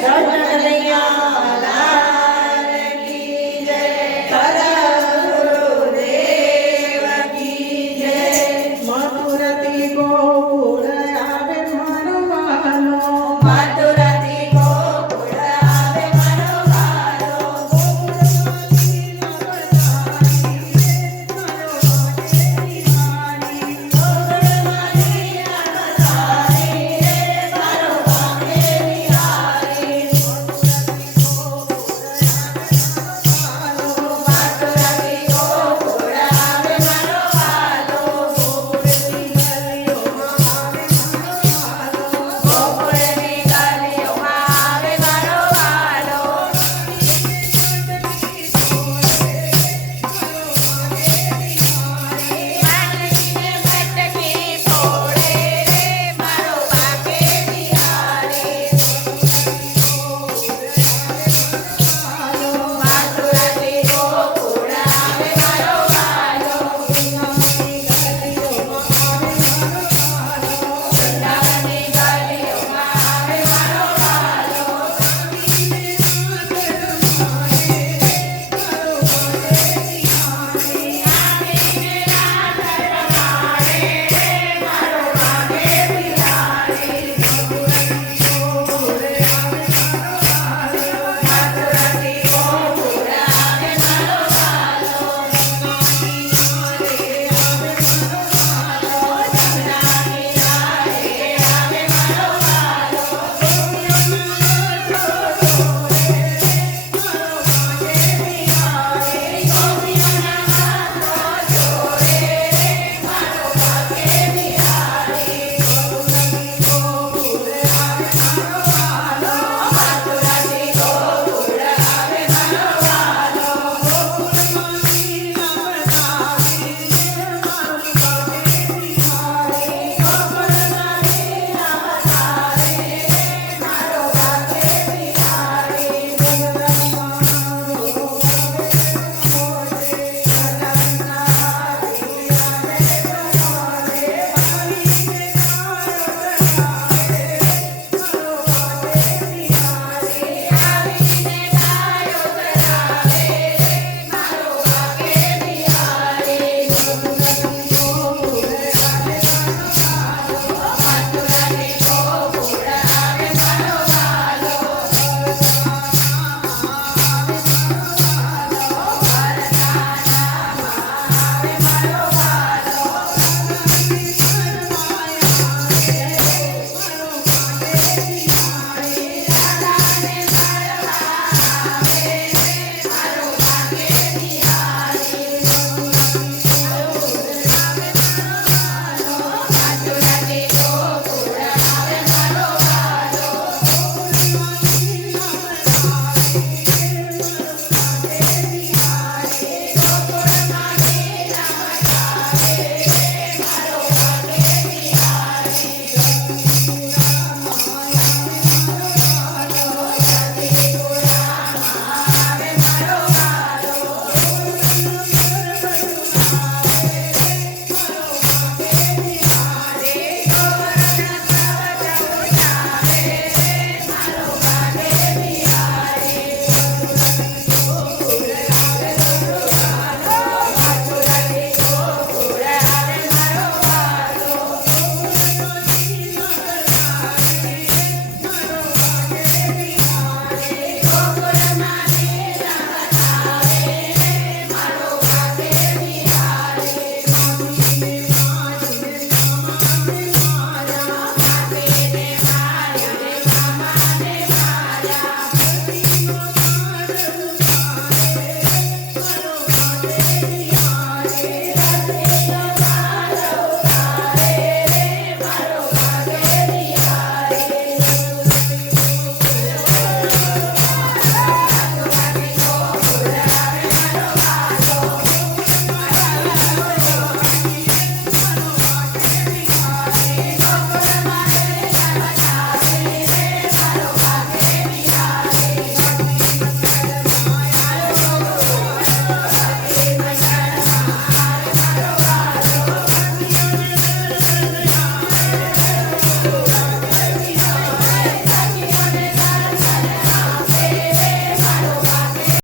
Yes,